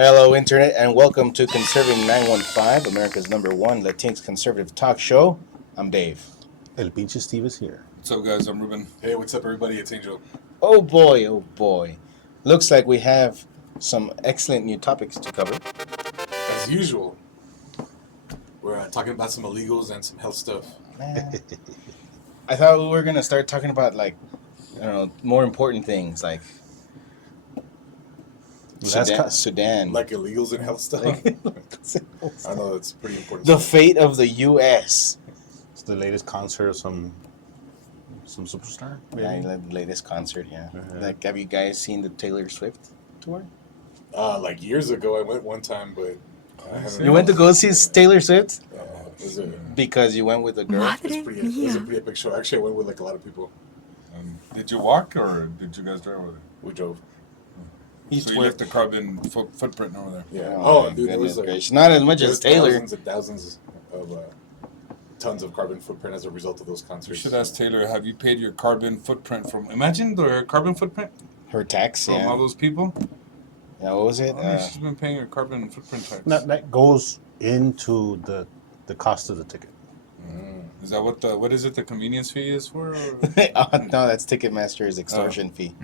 Hello, Internet, and welcome to Conserving 915, America's #1 Latinx conservative talk show. I'm Dave. El pinche Steve is here. What's up, guys? I'm Ruben. Hey, what's up, everybody? It's Angel. Oh boy, oh boy. Looks like we have some excellent new topics to cover. As usual, we're talking about some illegals and some health stuff. I thought we were going to start talking about, more important things like Sudan. Like illegals and health stuff. I know it's pretty important. The fate of the U.S. It's the latest concert of some superstar. Yeah, the latest concert, yeah. Uh-huh. Like, have you guys seen the Taylor Swift tour? Like years ago, I went one time, but I haven't. You went to go see Taylor Swift? Was it? Because you went with a girl? It was a pretty epic show. Actually, I went with like a lot of people. Did you walk or did you guys drive over there? We drove. So you left the carbon footprint over there. Yeah. Oh, Dude, there was like gracious. Not as much as Taylor. Thousands and thousands of tons of carbon footprint as a result of those concerts. You should ask Taylor, have you paid your carbon footprint from... Imagine the carbon footprint Her tax, from all those people. Yeah, what was it? She's been paying her carbon footprint tax. That goes into the cost of the ticket. Is that what is it the convenience fee is for? No, that's Ticketmaster's extortion fee.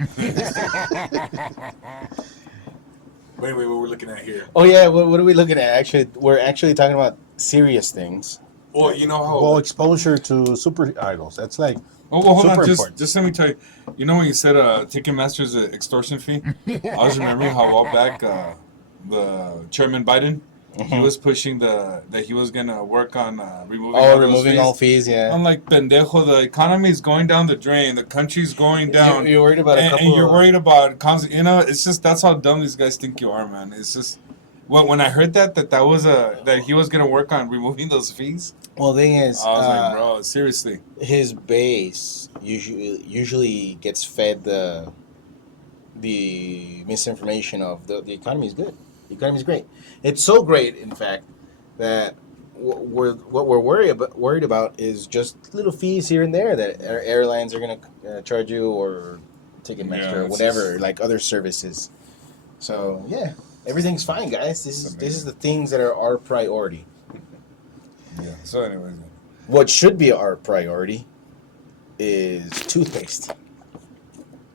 But anyway, what we're looking at here. Oh yeah, what are we looking at? Actually, we're actually talking about serious things. Well, you know how... Well, exposure to super idols. That's like Oh, well, hold super on. important. Just let me tell you. You know when you said Ticketmaster's extortion fee? I was remembering how a while back the Chairman Biden, he was pushing that he was going to work on removing all those removing fees. all fees, yeah. I'm like, pendejo, the economy is going down the drain. The country's going down. You're worried about a couple and you're worried about... it's just, that's how dumb these guys think you are, man. It's just... When I heard that he was going to work on removing those fees... Well, the thing is, I was like, bro, seriously. his base usually gets fed the misinformation of the economy is good. The economy is great. It's so great, in fact, that what we're worried about is just little fees here and there that airlines are going to charge you, or Ticketmaster, or whatever, like other services. So yeah, everything's fine, guys. This is the things that are our priority. Yeah. So, anyways, What should be our priority is toothpaste.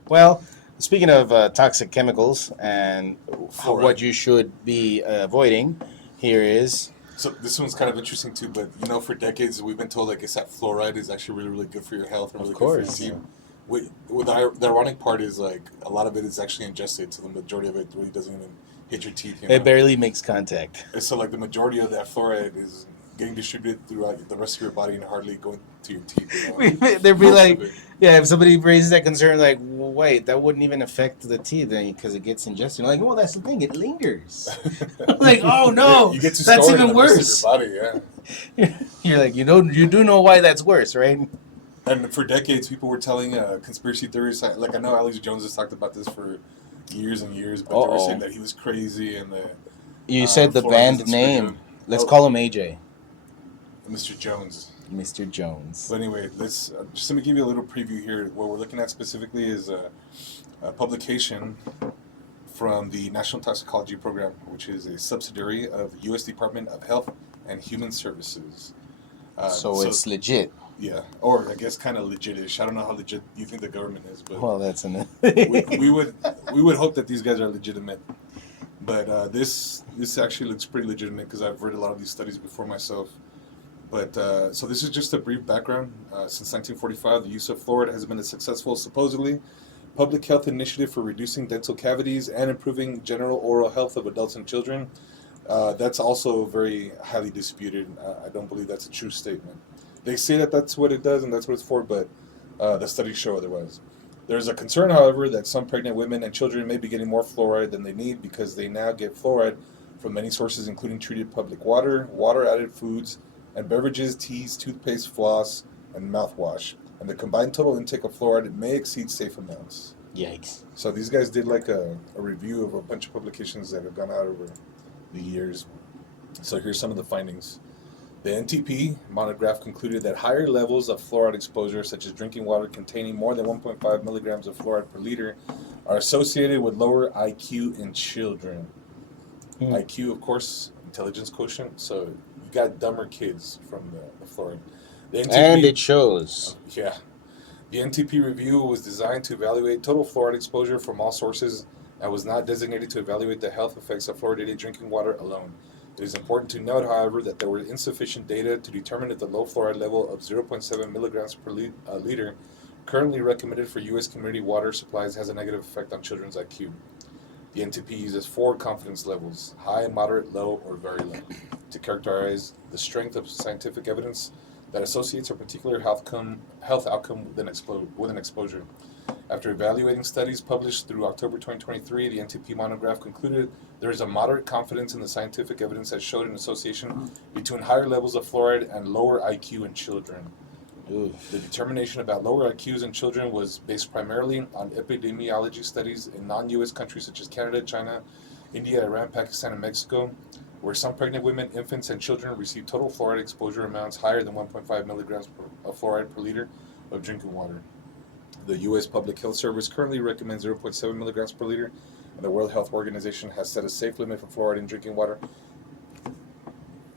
Well, speaking of toxic chemicals and what you should be avoiding, here is... So this one's kind of interesting too, but for decades we've been told like it's that fluoride is actually really, really good for your health and really good for your teeth. The ironic part is like a lot of it is actually ingested, so the majority of it really doesn't even hit your teeth. It barely makes contact. And so like the majority of that fluoride is getting distributed throughout the rest of your body and hardly going to your teeth. They'd be like, yeah, if somebody raises that concern, like, well, wait, that wouldn't even affect the teeth because it gets ingested. Like, well, that's the thing, it lingers. Like, oh no, you get to that's store it even in the worse. rest of your body, You're like, you do know why that's worse, right? And for decades, people were telling conspiracy theories. Like I know Alex Jones has talked about this for years and years, but they were saying that he was crazy and that. You said the band name. Let's call him AJ. Mr. Jones. Mr. Jones. But anyway, let's just let me give you a little preview here. What we're looking at specifically is a publication from the National Toxicology Program, which is a subsidiary of the U.S. Department of Health and Human Services. So it's legit. Yeah, or I guess kind of legit-ish. I don't know how legit you think the government is, but well, that's we would hope that these guys are legitimate. But this actually looks pretty legitimate because I've read a lot of these studies before myself. But so this is just a brief background. Since 1945, the use of fluoride has been a successful, supposedly, public health initiative for reducing dental cavities and improving general oral health of adults and children. That's also very highly disputed. I don't believe that's a true statement. They say that that's what it does and that's what it's for, but the studies show otherwise. There's a concern, however, that some pregnant women and children may be getting more fluoride than they need because they now get fluoride from many sources, including treated public water, water-added foods, and beverages, teas, toothpaste, floss, and mouthwash. And the combined total intake of fluoride may exceed safe amounts. Yikes. So these guys did like a review of a bunch of publications that have gone out over the years. So here's some of the findings. The NTP monograph concluded that higher levels of fluoride exposure, such as drinking water containing more than 1.5 milligrams of fluoride per liter, are associated with lower IQ in children. IQ, of course, intelligence quotient. So you got dumber kids from the fluoride. The NTP, And it shows. yeah. The NTP review was designed to evaluate total fluoride exposure from all sources and was not designated to evaluate the health effects of fluoridated drinking water alone. It is important to note, however, that there were insufficient data to determine if the low fluoride level of 0.7 milligrams per liter currently recommended for U.S. community water supplies has a negative effect on children's IQ. The NTP uses 4 confidence levels, high, moderate, low, or very low, to characterize the strength of scientific evidence that associates a particular health outcome with an exposure. After evaluating studies published through October 2023, the NTP monograph concluded there is a moderate confidence in the scientific evidence that showed an association between higher levels of fluoride and lower IQ in children. Oof. The determination about lower IQs in children was based primarily on epidemiology studies in non-U.S. countries such as Canada, China, India, Iran, Pakistan, and Mexico, where some pregnant women, infants, and children receive total fluoride exposure amounts higher than 1.5 milligrams of fluoride per liter of drinking water. The U.S. Public Health Service currently recommends 0.7 milligrams per liter, and the World Health Organization has set a safe limit for fluoride in drinking water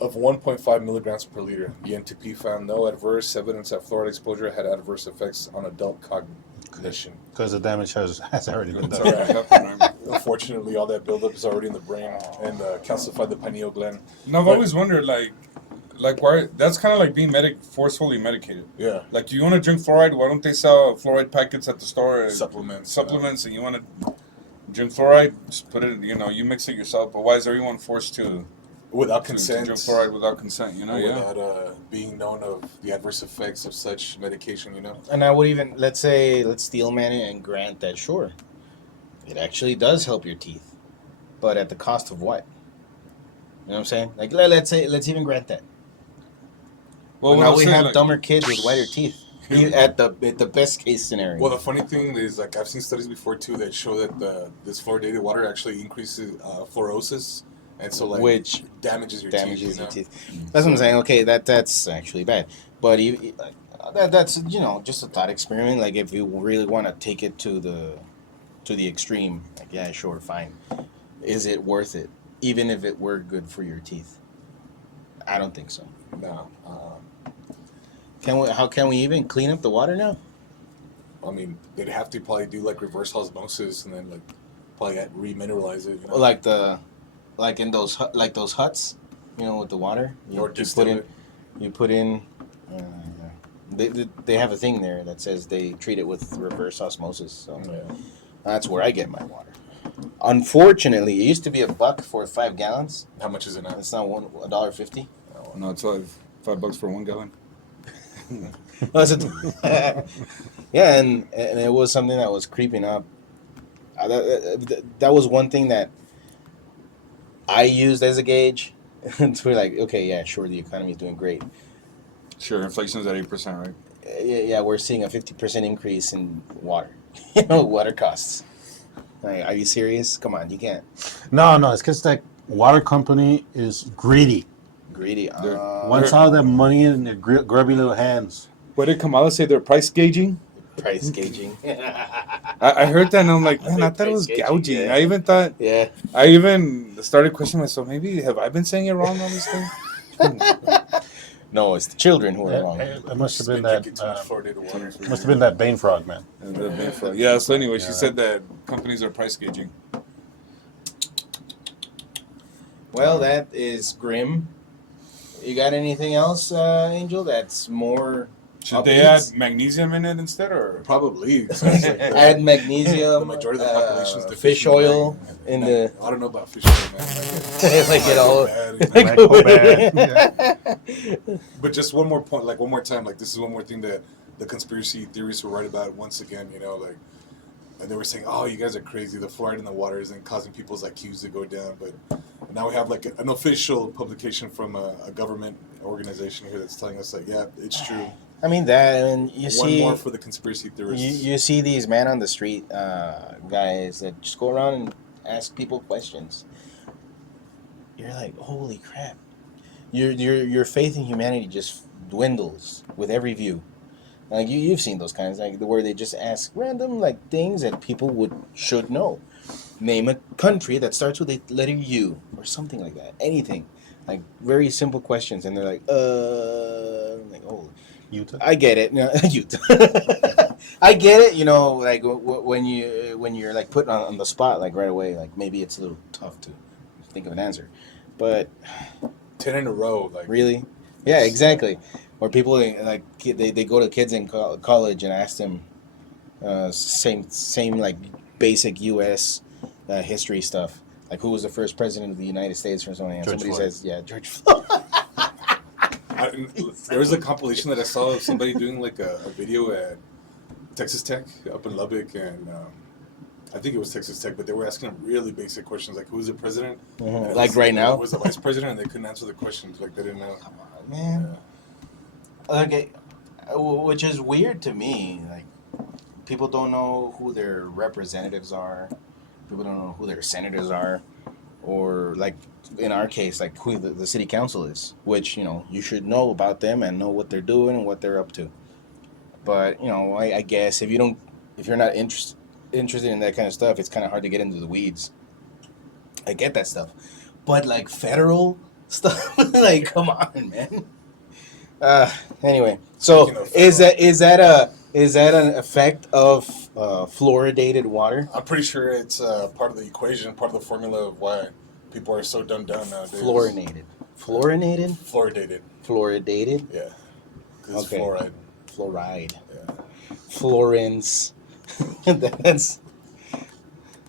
of 1.5 milligrams per liter. The NTP found no adverse evidence that fluoride exposure had adverse effects on adult cognition. Because the damage has already been It's done. alright. Unfortunately, all that buildup is already in the brain and calcified the pineal gland. No, I've always wondered, like why that's kind of like being forcefully medicated. Yeah. Like, you want to drink fluoride? Why don't they sell fluoride packets at the store? Supplements. And you want to drink fluoride? Just put it. You mix it yourself. But why is everyone forced to Without to consent. drink fluoride without consent? Without being known of the adverse effects of such medication, And I would even, let's steelman it and grant that, sure, it actually does help your teeth. But at the cost of what? You know what I'm saying? Like, let's even grant that. Well, Now we have dumber kids with whiter teeth. At the best case scenario. Well, the funny thing is, like, I've seen studies before too that show that this fluoridated water actually increases fluorosis, and so which damages your your teeth. teeth. That's what I'm saying. Okay, that's actually bad. But that's just a thought experiment. Like, if you really want to take it to the extreme, like, yeah, sure, fine. Is it worth it? Even if it were good for your teeth, I don't think so. No. How can we even clean up the water now? I mean, they'd have to probably do like reverse osmosis and then like probably remineralize it. Like in those huts, with the water. Or distill it. You put in. They have a thing there that says they treat it with reverse osmosis. So that's where I get my water. Unfortunately, it used to be $1 for 5 gallons. How much is it now? It's now $1.50. No, it's $5 for 1 gallon. Yeah, and it was something that was creeping up. That was one thing that I used as a gauge. To be like, okay, yeah, sure, the economy is doing great. Sure, inflation's at 8%, right? Yeah, we're seeing a 50% increase in water. Water costs. Like, are you serious? Come on, you can't. No, it's because that water company is greedy. Greedy. Wants all that money in their grubby little hands. What did Kamala say? They're price gauging? Price gauging. I heard that and I'm like, man, I thought it was Price gauging, gouging. yeah. I even thought, Yeah. I even started questioning myself, maybe have I been saying it wrong on this thing? No, it's the children who are wrong. It must have been Drinking that. too much fluoridated water. Must have been that Bane frog, man. Yeah, so anyway, she said that companies are price gauging. Well, that is grim. You got anything else, Angel, that's more... Should they add magnesium in it instead, or? Probably. Add magnesium, The majority of the population is fish deficient oil in in the... I don't know about fish oil, man. Like it all... Like, oh, bad. Yeah. But just one more point, like one more time, like this is one more thing that the conspiracy theorists were right about once again, like, and they were saying, oh, you guys are crazy, the fluoride in the water isn't causing people's IQs to go down, but now we have like an official publication from a government organization here that's telling us like, yeah, it's true. I mean, that, and you see... One more for the conspiracy theorists. You see these man on the street guys that just go around and ask people questions. You're like, holy crap. Your faith in humanity just dwindles with every view. Like, you've seen those kinds, like where they just ask random like things that people should know. name a country that starts with the letter U or something like that. Anything. Like very simple questions, and they're like, I'm like, oh, Utah. I get it. No, Utah. I get it. You know, like when you're like put on the spot, like right away, like maybe it's a little tough to think of an answer, but 10 in a row, like really, yeah, exactly. Or people like they go to kids in college and ask them same like basic U.S. History stuff. Like, who was the first president of the United States or something? And George somebody Floyd. says, yeah, George Floyd. there was a compilation that I saw of somebody doing like a video at Texas Tech up in Lubbock, and I think it was Texas Tech, but they were asking them really basic questions like, who's the president? And Like right now? Who was the vice president? And they couldn't answer the questions, like they didn't know. Come on, man. Okay, which is weird to me. Like, people don't know who their representatives are. People don't know who their senators are, or like in our case, like who the city council is. Which, you know, you should know about them and know what they're doing and what they're up to. But, you know, I guess if you're not interested in that kind of stuff, it's kind of hard to get into the weeds. I get that stuff, but like federal stuff, like, come on, man. Anyway, so is that an effect of fluoridated water? I'm pretty sure it's part of the equation, part of the formula of why people are so dumbed down nowadays. Fluorinated. Fluoridated. Yeah. 'Cause Okay. it's fluoride. Fluoride. Yeah. Florins. That's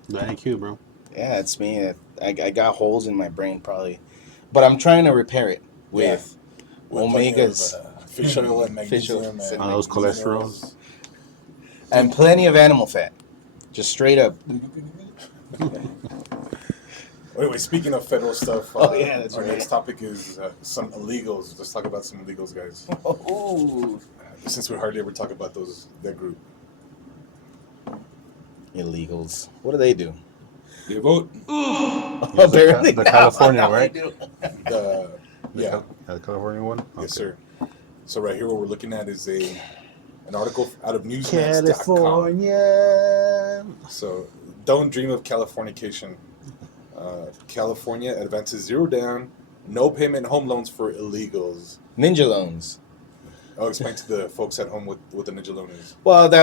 The IQ, bro. yeah. It's me. I got holes in my brain probably, but I'm trying to repair it with omegas. Fish oil and Fish oil magnesium and and those minerals. cholesterols. And plenty of animal fat. Just straight up. Wait, speaking of federal stuff, Oh, yeah, that's our right. next topic is some illegals. Let's talk about some illegals, guys. Ooh. Since we hardly ever talk about that group. Illegals. What do they do? They vote. Apparently, the California, right? The California one? Yes, sir. So right here, what we're looking at is an article out of Newsmax.com. California. So don't dream of Californication. California advances zero down, no payment home loans for illegals. Ninja loans. I'll explain to the folks at home what the ninja loan is. Well,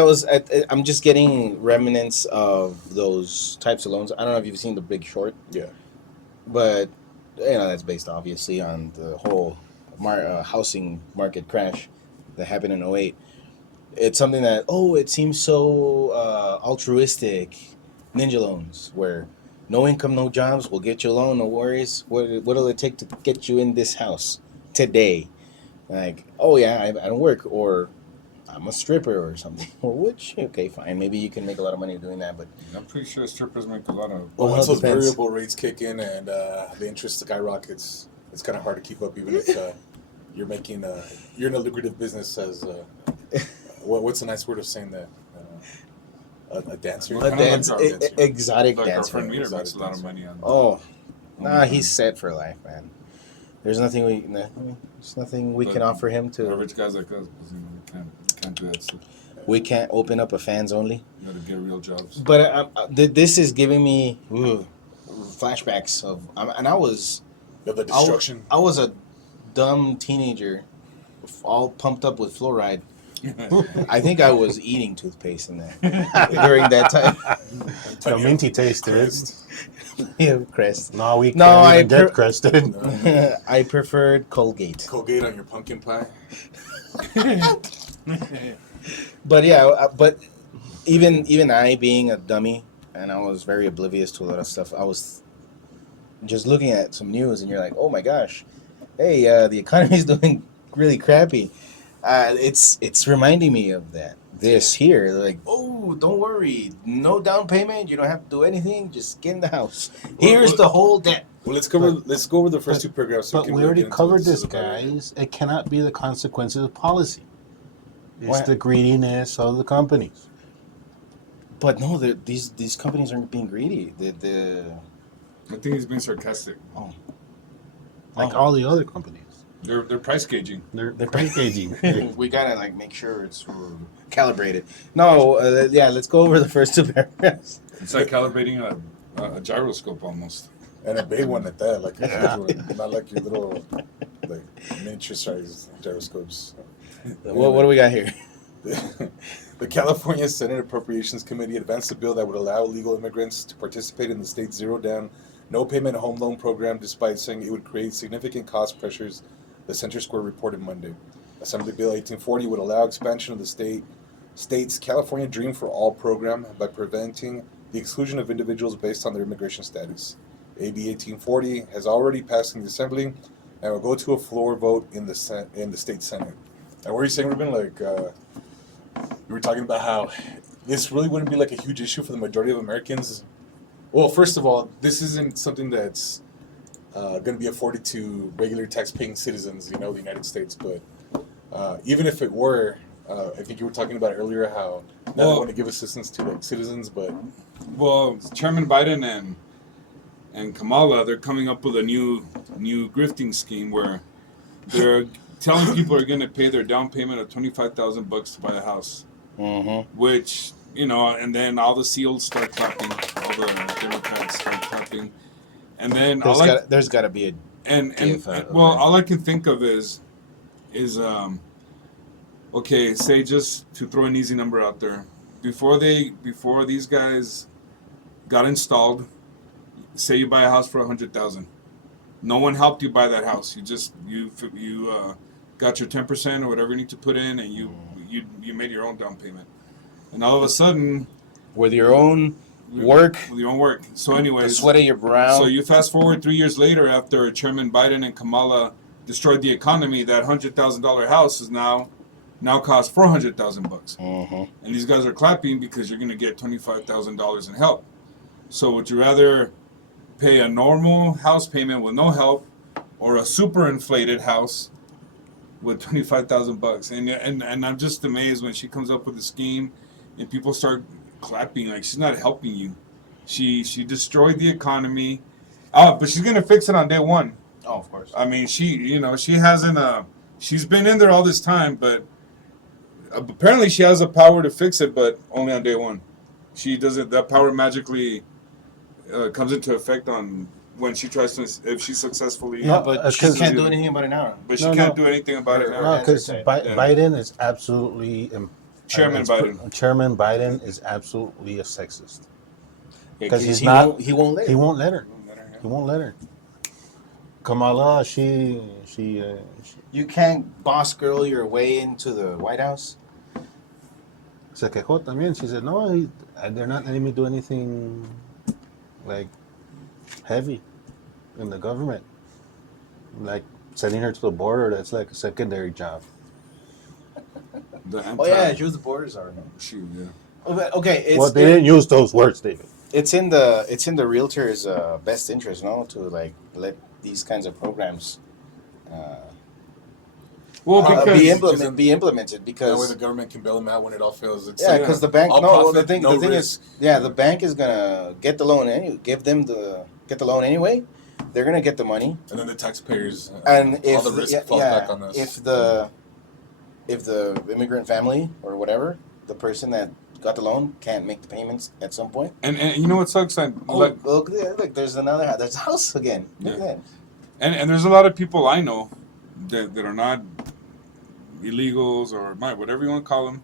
I'm just getting remnants of those types of loans. I don't know if you've seen The Big Short. Yeah. But, you know, that's based obviously on the whole housing market crash that happened in 2008. It's something that, it seems so altruistic. Ninja loans, where no income, no jobs, we'll get you a loan, no worries. What'll it take to get you in this house today? Like, I don't work, or I'm a stripper or something. Well, okay, fine. Maybe you can make a lot of money doing that, but I'm pretty sure strippers make a lot of. Well, Well, once it those depends. variable rates kick in and the interest skyrockets, it's kind of hard to keep up, even if you're making you're in a lucrative business as what's a nice word of saying that? A dancer. a Kind of dance, like our- exotic Like our dancer. friend Meter Exotic makes a lot of dancer. money on. Oh, nah, my he's God. set for life, man. There's nothing we can offer him The to. rich guys like us, because, we can't do that stuff. We can't open up a fans only. You gotta get real jobs. But this is giving me flashbacks of, and I was The destruction. I was a dumb teenager, all pumped up with fluoride. I think I was eating toothpaste in there during that time. The minty taste, dude. Yeah, Crest. No, we No, can't I even get crested. I preferred Colgate. Colgate on your pumpkin pie. But yeah, but even I being a dummy, and I was very oblivious to a lot of stuff. I was just looking at some news, and you're like, oh my gosh, hey, the economy's doing really crappy. It's reminding me of that. This here, like, oh, don't worry, no down payment. You don't have to do anything. Just get in the house. Here's the whole debt. Well, let's go over the first two paragraphs. So But we already covered this, guys. It cannot be the consequences of policy. It's Why? the greediness of the companies. But no, these companies aren't being greedy. I think he's being sarcastic. Like all the other companies. They're price gauging. They're price gauging. We gotta make sure it's calibrated. No, let's go over the first two paragraphs. It's like calibrating a gyroscope almost. And a big one at that, like a Yeah. huge one, not like your little, like miniature size gyroscopes. What do we got here? The California Senate Appropriations Committee advanced a bill that would allow illegal immigrants to participate in the state's zero-down, no-payment home loan program, despite saying it would create significant cost pressures, the Center Square reported Monday. Assembly Bill 1840 would allow expansion of the state's California Dream for All program by preventing the exclusion of individuals based on their immigration status. AB 1840 has already passed in the Assembly and will go to a floor vote in the state Senate. And what are you saying, Ruben? Like, we were talking about how this really wouldn't be like a huge issue for the majority of Americans. Well, first of all, this isn't something that's going to be afforded to regular tax-paying citizens, the United States. But even if it were, I think you were talking about earlier how they want to give assistance to like citizens, but Well, Chairman Biden and Kamala, they're coming up with a new grifting scheme where they're telling people are going to pay their down payment of $25,000 to buy a house, which and then all the seals start clapping, all the Democrats start clapping, and then There's got to be a all I can think of is okay, say just to throw an easy number out there, before these guys got installed, say you buy a house for $100,000. No one helped you buy that house. You got your 10% or whatever you need to put in, and you made your own down payment. And all of a sudden, with your own work. So anyways, The sweat of your brow. So you fast forward 3 years later, after Chairman Biden and Kamala destroyed the economy, that $100,000 house is now costs $400,000. And these guys are clapping because you're going to get $25,000 in help. So would you rather pay a normal house payment with no help, or a super inflated house with $25,000? And I'm just amazed when she comes up with a scheme and people start clapping like she's not helping you. She destroyed the economy. But she's gonna fix it on day one. Oh, of course. I mean, she hasn't. She's been in there all this time, but apparently she has the power to fix it, but only on day one. She doesn't. That power magically comes into effect on when she tries to, if she successfily. Yeah, but she can't do anything about it now. But she can't do anything about it now. No, because Yeah. Biden is absolutely Chairman Biden. Chairman Biden is absolutely a sexist. Because he's he not- He won't let. He won't let her. He won't let her. Kamala, she You can't boss girl your way into the White House. se quejó también. She said, no, they're not letting me do anything like heavy in the government. Like sending her to the border, that's like a secondary job. Oh yeah, she was the border czar. Shoot, yeah. Okay, Well, they didn't use those words, David. it's in the realtor's best interest, no, to like let these kinds of programs Well, because be implemented that way because the government can bail them out when it all fails. It's yeah, because the bank. all No, well, profit, the thing risk. is, the bank is gonna get the loan get the loan anyway. They're gonna get the money, And then the taxpayers, and all if the risk falls back on us. if the immigrant family or whatever, the person that got the loan can't make the payments at some point. and you know what sucks? Look, there's there's a house again. Look at that. And there's a lot of people I know that are not illegals or whatever you want to call them,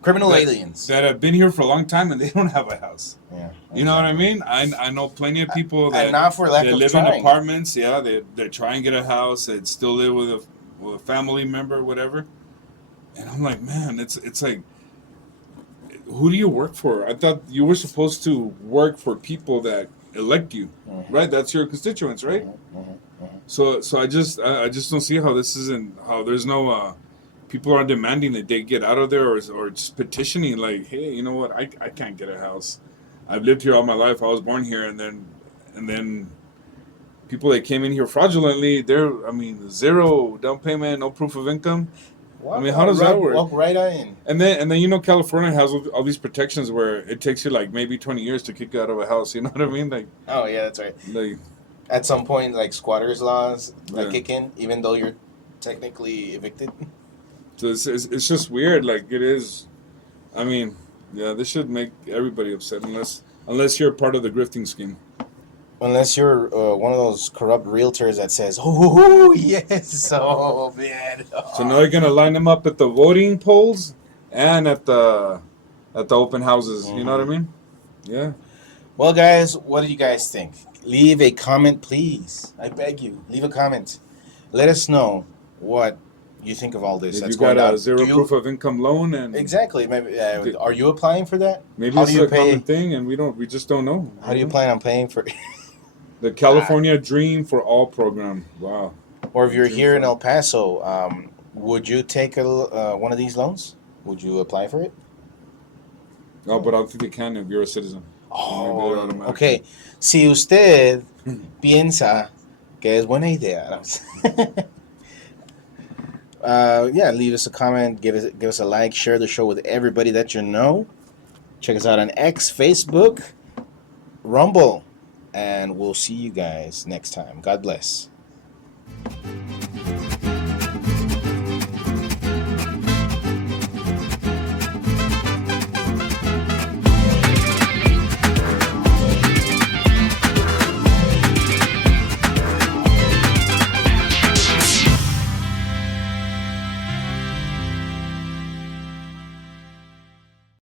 Criminal aliens. that have been here for a long time and they don't have a house. Yeah. You know what I mean? I know plenty of people that And not for lack they of live in trying. apartments. Yeah, they try and get a house. They still live with a family member, whatever. And I'm like, man, it's like, who do you work for? I thought you were supposed to work for people that elect you, right? That's your constituents, right? So I just don't see how this isn't, how there's no people are demanding that they get out of there, or just petitioning like, hey, you know what? I can't get a house. I've lived here all my life. I was born here, and then people that came in here fraudulently, zero down payment, no proof of income. I mean, how does that work? Walk right in. And then California has all these protections where it takes you like maybe 20 years to kick you out of a house. You know what I mean? Like, Oh yeah, that's right. like At some point, like squatters' laws Yeah. kick in, even though you're technically evicted. so it's just weird. Like it is. I mean, yeah, this should make everybody upset unless Unless you're part of the grifting scheme. Unless you're one of those corrupt realtors that says, "Oh yes, oh man." So now you're gonna line them up at the voting polls and at the open houses. You know what I mean? Yeah. Well, guys, what do you guys think? Leave a comment, please. I beg you, leave a comment. Let us know what you think of all this. If that's you got going a on. zero proof of income loan and Exactly. Maybe, are you applying for that? maybe How this do is you a pay? common thing and we just don't know. How do you plan on paying for? The California Dream for All program. Wow. Or if you're Dream here in fund. El Paso, would you take one of these loans? Would you apply for it? No, but I don't think they can if you're a citizen. Maybe they're automatic. Okay. Si usted piensa que es buena idea. Yeah, leave us a comment, give us a like, share the show with everybody that you know. Check us out on X, Facebook, Rumble, and we'll see you guys next time. God bless.